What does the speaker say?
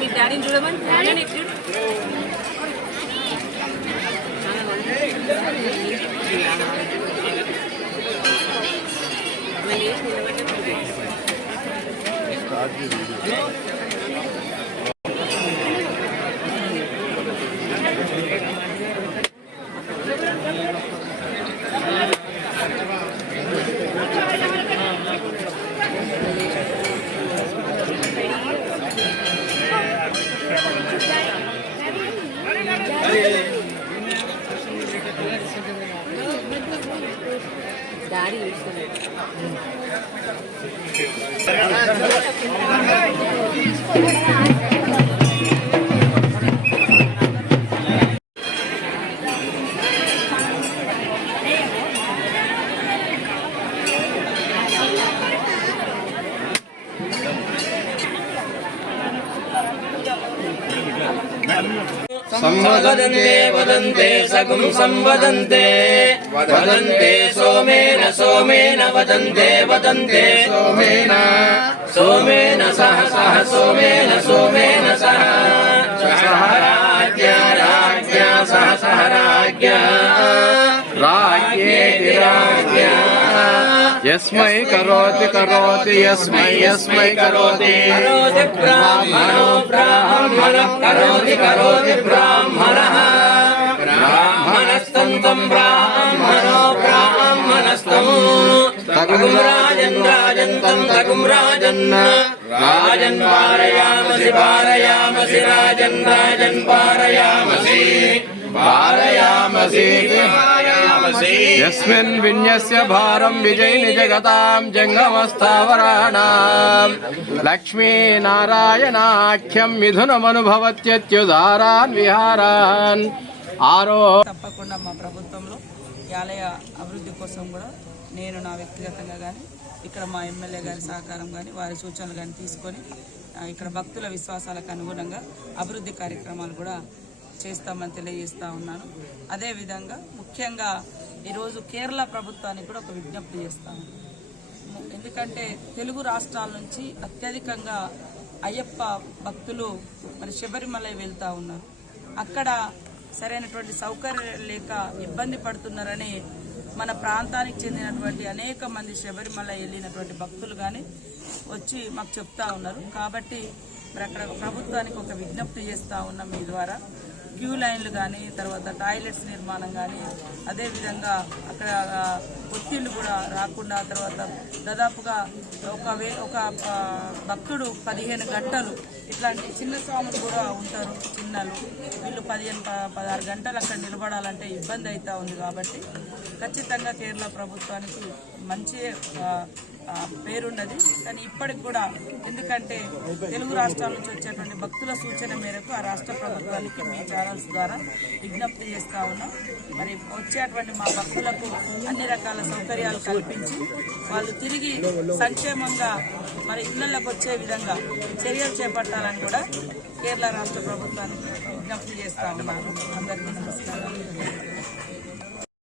మీ డాడీని చూడమని డాడీ संवदन्ते वदन्ते सगुं संवदन्ते वदन्ते सोमेन सोमेन वदन्ते वदन्ते सोमेन सोमेन सह सह सोमेन सोमेन सह सह राज्ञा राज्ञा सह सह राज्ञा राज्ञेति राज्ञा यस्मै करोति करोति यस्मै यस्मै करोति करोति ब्राह्मणो ब्राह्मणः करोति करोति ब्राह्मणः ब्राह्मणस्तं ब्राह्मणो ब्राह्मणस्तं तगुं राजन् राजन् तं तगुं राजन् राजन् पारयामसि पारयामसि राजन् राजन् पारयामसि पारयामसि यस्मिन् विन्यस्य भारं विजयिनि जगतां जङ्गमस्थावराणां लक्ष्मीनारायणाख्यं मिथुनमनुभवत्यत्युदारान् विहारान् आरो తప్పకుండా మా ప్రభుత్వంలో ఈ ఆలయ అభివృద్ధి కోసం కూడా నేను నా వ్యక్తిగతంగా కానీ ఇక్కడ మా ఎమ్మెల్యే గారి సహకారం కానీ వారి సూచనలు కానీ తీసుకొని ఇక్కడ భక్తుల విశ్వాసాలకు అనుగుణంగా అభివృద్ధి కార్యక్రమాలు కూడా చేస్తామని తెలియజేస్తూ ఉన్నాను. అదేవిధంగా ముఖ్యంగా ఈరోజు కేరళ ప్రభుత్వానికి కూడా ఒక విజ్ఞప్తి చేస్తాను. ఎందుకంటే తెలుగు రాష్ట్రాల నుంచి అత్యధికంగా అయ్యప్ప భక్తులు మరి శబరిమల వెళ్తూ ఉన్నారు. అక్కడ సరైనటువంటి సౌకర్యం లేక ఇబ్బంది పడుతున్నారని మన ప్రాంతానికి చెందినటువంటి అనేక మంది శబరిమల వెళ్ళినటువంటి భక్తులు కానీ వచ్చి మాకు చెప్తా ఉన్నారు. కాబట్టి మరి అక్కడ ప్రభుత్వానికి ఒక విజ్ఞప్తి చేస్తూ ఉన్నాం మీ ద్వారా. క్యూ లైన్లు కానీ తర్వాత టాయిలెట్స్ నిర్మాణం కానీ అదేవిధంగా అక్కడ ఒత్తిళ్లు కూడా రాకుండా తర్వాత దాదాపుగా ఒక భక్తుడు 15 గంటలు ఇట్లాంటి చిన్న స్వాములు కూడా ఉంటారు చిన్నలు వీళ్ళు 15-16 గంటలు అక్కడ నిలబడాలంటే ఇబ్బంది అవుతూ ఉంది. కాబట్టి ఖచ్చితంగా కేరళ ప్రభుత్వానికి మంచి పేరున్నది. కానీ ఇప్పటికి కూడా ఎందుకంటే తెలుగు రాష్ట్రాల నుంచి వచ్చేటువంటి భక్తుల సూచన మేరకు ఆ రాష్ట్ర ప్రభుత్వానికి మీ ఛానల్స్ ద్వారా విజ్ఞప్తి చేస్తూ ఉన్నాం. మరి వచ్చేటువంటి మా భక్తులకు అన్ని రకాల సౌకర్యాలు కల్పించి వాళ్ళు తిరిగి సంక్షేమంగా మరి ఇళ్లలోకి వచ్చే విధంగా చర్యలు చేపట్టాలని కూడా కేరళ రాష్ట్ర ప్రభుత్వానికి విజ్ఞప్తి చేస్తూ ఉన్నాను. అందరికీ నమస్కారం.